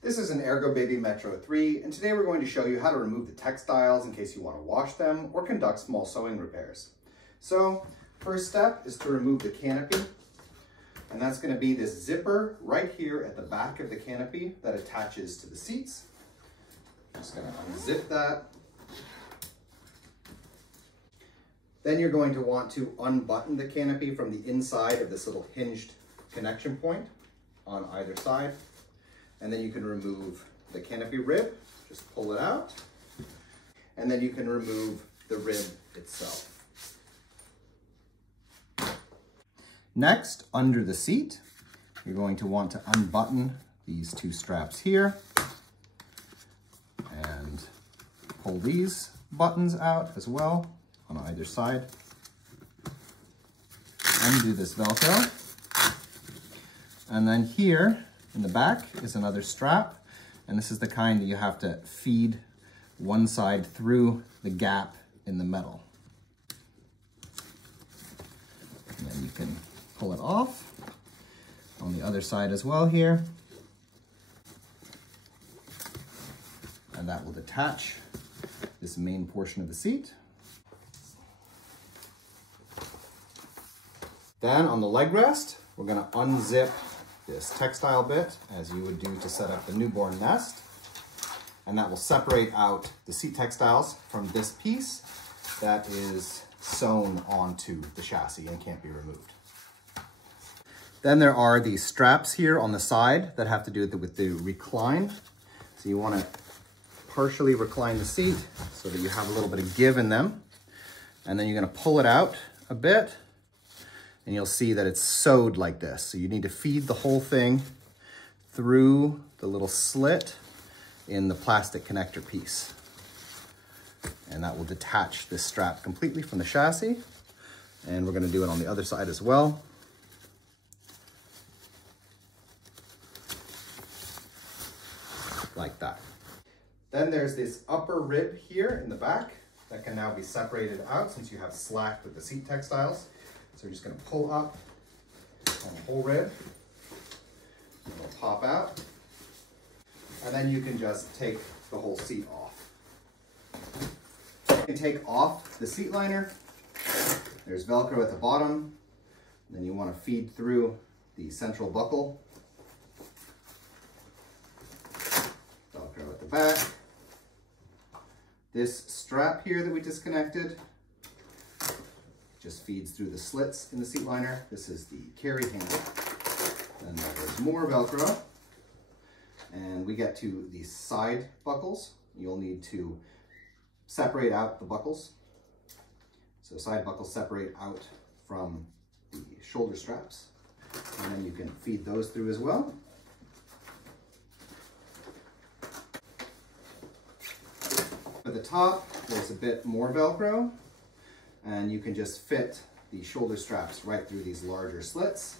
This is an Ergobaby Metro3, and today we're going to show you how to remove the textiles in case you want to wash them or conduct small sewing repairs. So, first step is to remove the canopy, and that's going to be this zipper right here at the back of the canopy that attaches to the seats. I'm just going to unzip that. Then you're going to want to unbutton the canopy from the inside of this little hinged connection point on either side. And then you can remove the canopy rib, just pull it out. And then you can remove the rib itself. Next, under the seat, you're going to want to unbutton these two straps here and pull these buttons out as well on either side. Undo this Velcro. And then here in the back is another strap, and this is the kind that you have to feed one side through the gap in the metal. And then you can pull it off on the other side as well here. And that will detach this main portion of the seat. Then on the leg rest, we're going to unzip this textile bit as you would do to set up the newborn nest. And that will separate out the seat textiles from this piece that is sewn onto the chassis and can't be removed. Then there are these straps here on the side that have to do with the recline. So you want to partially recline the seat so that you have a little bit of give in them. And then you're going to pull it out a bit, and you'll see that it's sewed like this. So you need to feed the whole thing through the little slit in the plastic connector piece. And that will detach this strap completely from the chassis. And we're going to do it on the other side as well. Like that. Then there's this upper rib here in the back that can now be separated out since you have slack with the seat textiles. So we're just going to pull up on the whole rib, and it'll pop out, and then you can just take the whole seat off. You can take off the seat liner. There's Velcro at the bottom. Then you want to feed through the central buckle. Velcro at the back. This strap here that we disconnected just feeds through the slits in the seat liner. This is the carry handle. Then there's more Velcro. And we get to the side buckles. You'll need to separate out the buckles. So side buckles separate out from the shoulder straps. And then you can feed those through as well. At the top, there's a bit more Velcro. And you can just fit the shoulder straps right through these larger slits.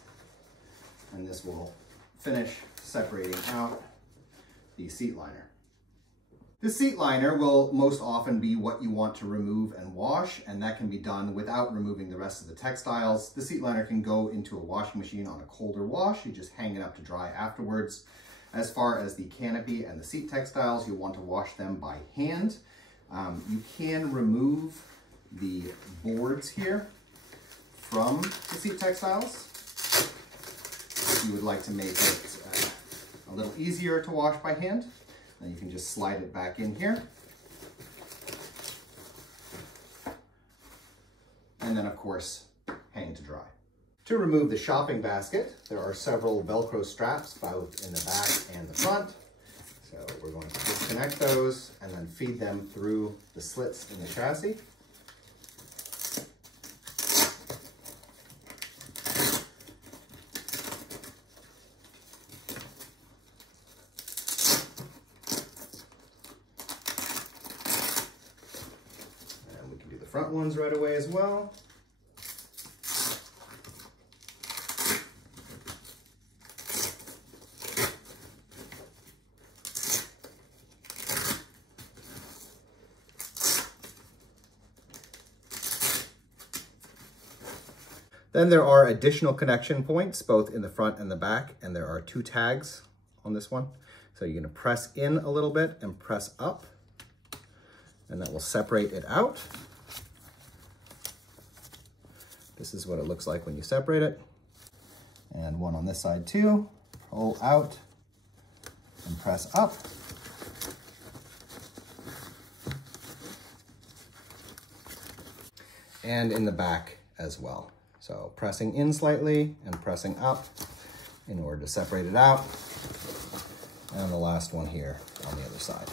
And this will finish separating out the seat liner. The seat liner will most often be what you want to remove and wash, and that can be done without removing the rest of the textiles. The seat liner can go into a washing machine on a colder wash. You just hang it up to dry afterwards. As far as the canopy and the seat textiles, you'll want to wash them by hand. You can remove the boards here from the seat textiles. If you would like to make it a little easier to wash by hand, then you can just slide it back in here. And then of course, hang to dry. To remove the shopping basket, there are several Velcro straps both in the back and the front. So we're going to disconnect those and then feed them through the slits in the chassis. Front ones right away as well. Then there are additional connection points both in the front and the back, and there are 2 tags on this one. So you're gonna press in a little bit and press up, and that will separate it out. This is what it looks like when you separate it. And one on this side too. Pull out and press up. And in the back as well. So pressing in slightly and pressing up in order to separate it out. And the last one here on the other side.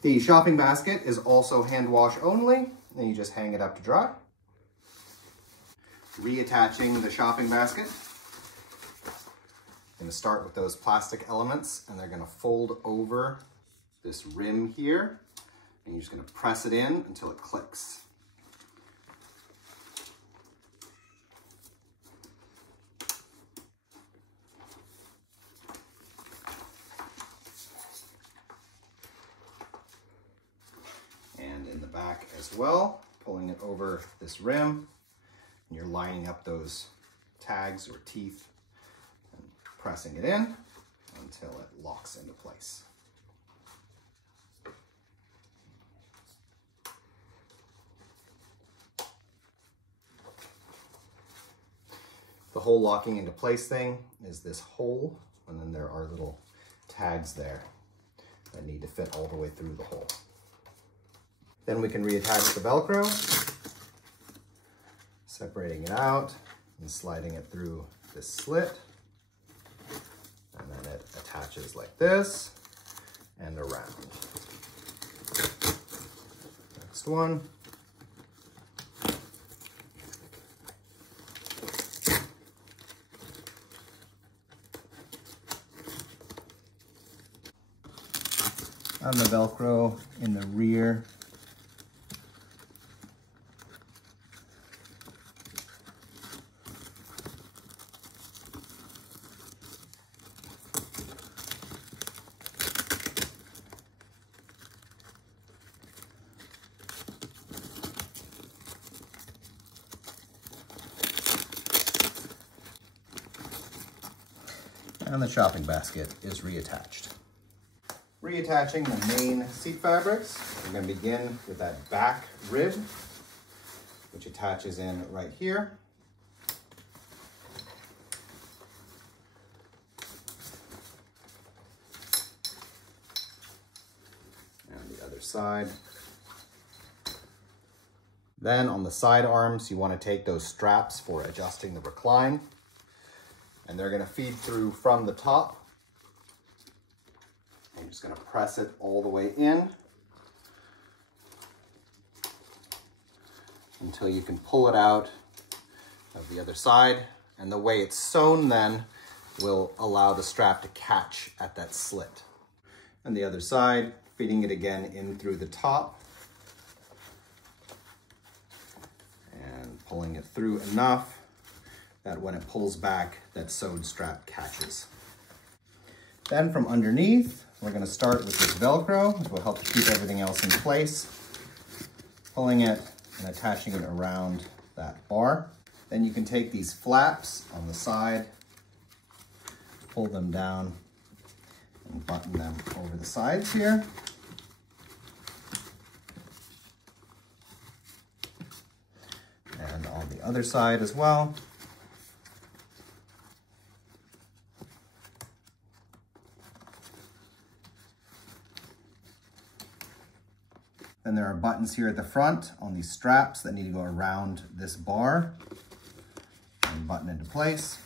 The shopping basket is also hand wash only, and you just hang it up to dry. Reattaching the shopping basket. I'm going to start with those plastic elements, and they're going to fold over this rim here, and you're just going to press it in until it clicks. And in the back as well, pulling it over this rim, and you're lining up those tags or teeth and pressing it in until it locks into place. The whole locking into place thing is this hole, and then there are little tags there that need to fit all the way through the hole. Then we can reattach the Velcro, separating it out and sliding it through this slit. And then it attaches like this and around. Next one. On the Velcro in the rear. And the shopping basket is reattached. Reattaching the main seat fabrics, we're going to begin with that back rib, which attaches in right here. And the other side. Then on the side arms, you want to take those straps for adjusting the recline. And they're going to feed through from the top. I'm just going to press it all the way in until you can pull it out of the other side. And the way it's sewn then will allow the strap to catch at that slit. And the other side, feeding it again in through the top and pulling it through enough that when it pulls back, that sewed strap catches. Then from underneath, we're going to start with this Velcro, which will help to keep everything else in place. Pulling it and attaching it around that bar. Then you can take these flaps on the side, pull them down, and button them over the sides here. And on the other side as well. Then there are buttons here at the front on these straps that need to go around this bar and button into place.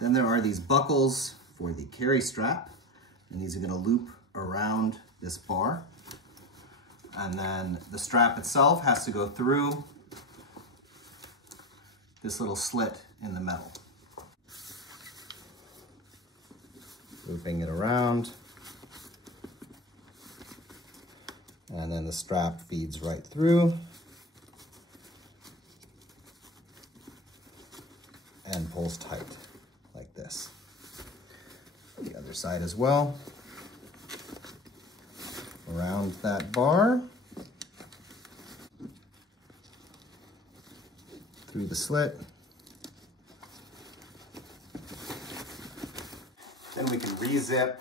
Then there are these buckles for the carry strap, and these are going to loop around this bar. And then the strap itself has to go through this little slit in the metal. Looping it around. And then the strap feeds right through and pulls tight like this. The other side as well. around that bar, through the slit. Then we can re-zip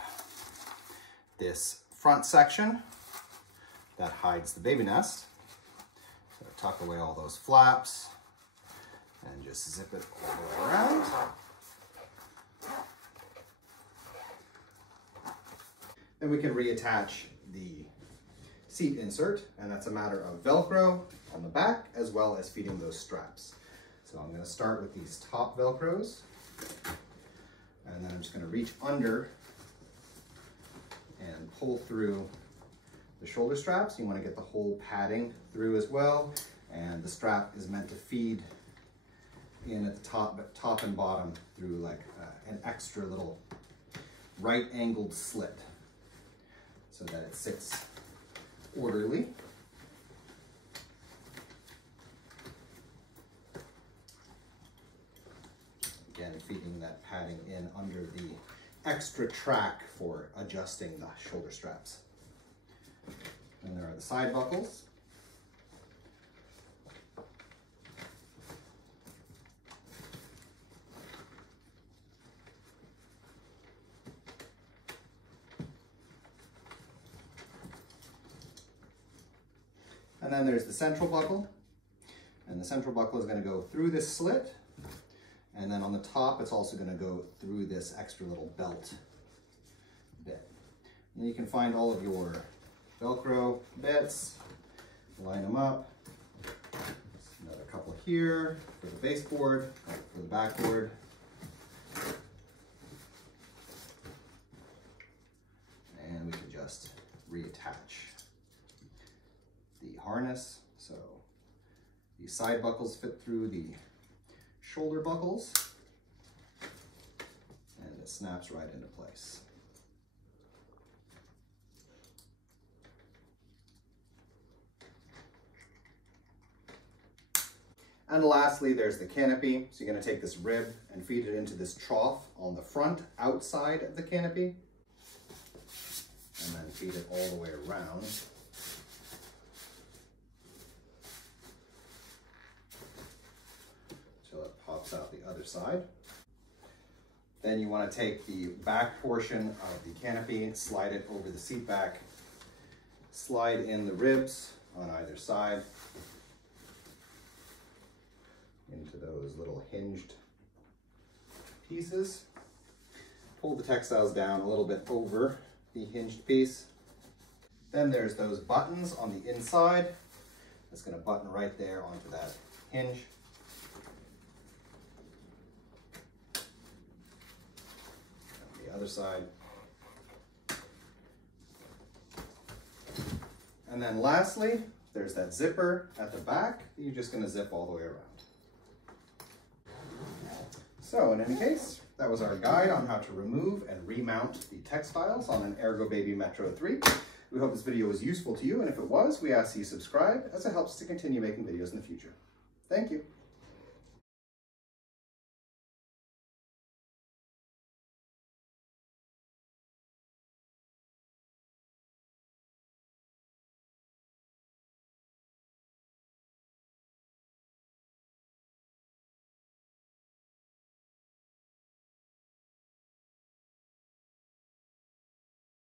this front section that hides the baby nest. So tuck away all those flaps and just zip it all the way around. Then we can reattach the seat insert, and that's a matter of Velcro on the back as well as feeding those straps. So I'm going to start with these top Velcros, and then I'm just going to reach under and pull through the shoulder straps. You want to get the whole padding through as well, and the strap is meant to feed in at the top and bottom through like an extra little right angled slit so that it sits orderly. Again, feeding that padding in under the extra track for adjusting the shoulder straps. And there are the side buckles. And then there's the central buckle. And the central buckle is going to go through this slit. And then on the top, it's also going to go through this extra little belt bit. And you can find all of your Velcro bits, line them up. Another couple here for the baseboard, for the backboard. And we can just reattach the harness. So these side buckles fit through the shoulder buckles, and it snaps right into place. And lastly, there's the canopy. So you're going to take this rib and feed it into this trough on the front outside of the canopy, and then feed it all the way around. Until it pops out the other side. Then you want to take the back portion of the canopy, slide it over the seat back, slide in the ribs on either side into those little hinged pieces. Pull the textiles down a little bit over the hinged piece. Then there's those buttons on the inside. That's going to button right there onto that hinge. The other side. And then lastly, there's that zipper at the back that you're just going to zip all the way around. So in any case, that was our guide on how to remove and remount the textiles on an Ergobaby Metro3. We hope this video was useful to you, and if it was, we ask you subscribe as it helps us to continue making videos in the future. Thank you.